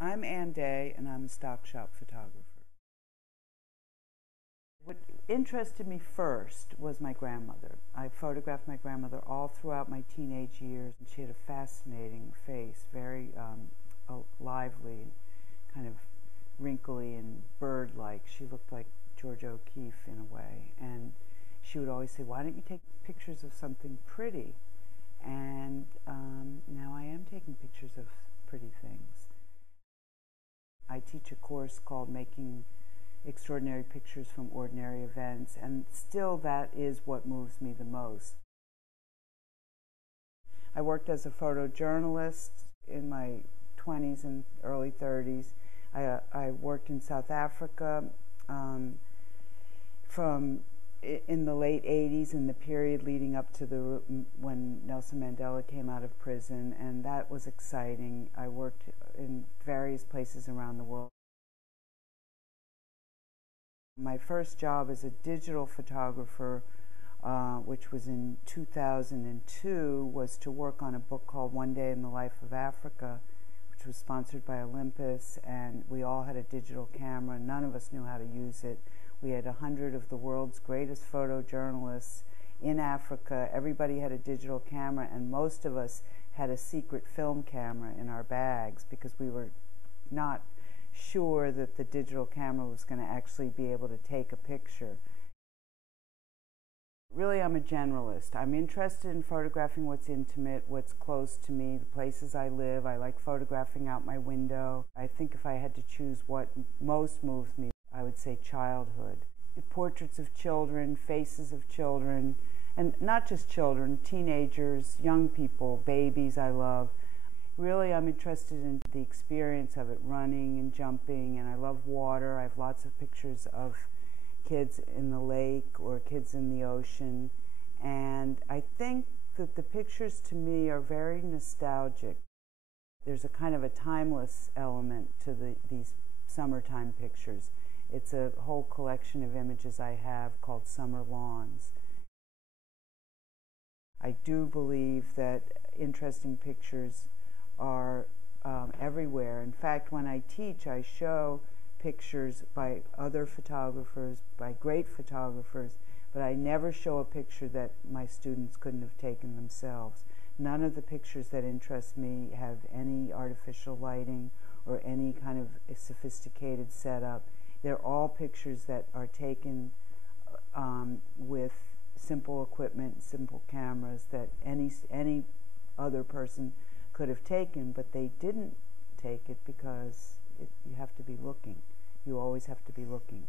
I'm Ann Day, and I'm a StockShop photographer. What interested me first was my grandmother. I photographed my grandmother all throughout my teenage years. She had a fascinating face, very lively, kind of wrinkly and bird-like. She looked like George O'Keeffe in a way. And she would always say, "Why don't you take pictures of something pretty?" And now I am taking pictures of pretty things. I teach a course called Making Extraordinary Pictures from Ordinary Events, and still that is what moves me the most. I worked as a photojournalist in my 20s and early 30s. I worked in South Africa in the late 80s, in the period leading up to when Nelson Mandela came out of prison, and that was exciting. I worked in various places around the world. My first job as a digital photographer, which was in 2002, was to work on a book called One Day in the Life of Africa, which was sponsored by Olympus, and we all had a digital camera. None of us knew how to use it. We had 100 of the world's greatest photojournalists in Africa. Everybody had a digital camera, and most of us had a secret film camera in our bags because we were not sure that the digital camera was going to actually be able to take a picture. Really, I'm a generalist. I'm interested in photographing what's intimate, what's close to me, the places I live. I like photographing out my window. I think if I had to choose what most moves me, I would say childhood. Portraits of children, faces of children, and not just children, teenagers, young people, babies I love. Really, I'm interested in the experience of it, running and jumping, and I love water. I have lots of pictures of kids in the lake or kids in the ocean, and I think that the pictures to me are very nostalgic. There's a kind of a timeless element to these summertime pictures. It's a whole collection of images I have called Summer Lawns. I do believe that interesting pictures are everywhere. In fact, when I teach, I show pictures by other photographers, by great photographers, but I never show a picture that my students couldn't have taken themselves. None of the pictures that interest me have any artificial lighting or any kind of sophisticated setup. They're all pictures that are taken with simple equipment, simple cameras that any other person could have taken, but they didn't take it because you have to be looking. You always have to be looking.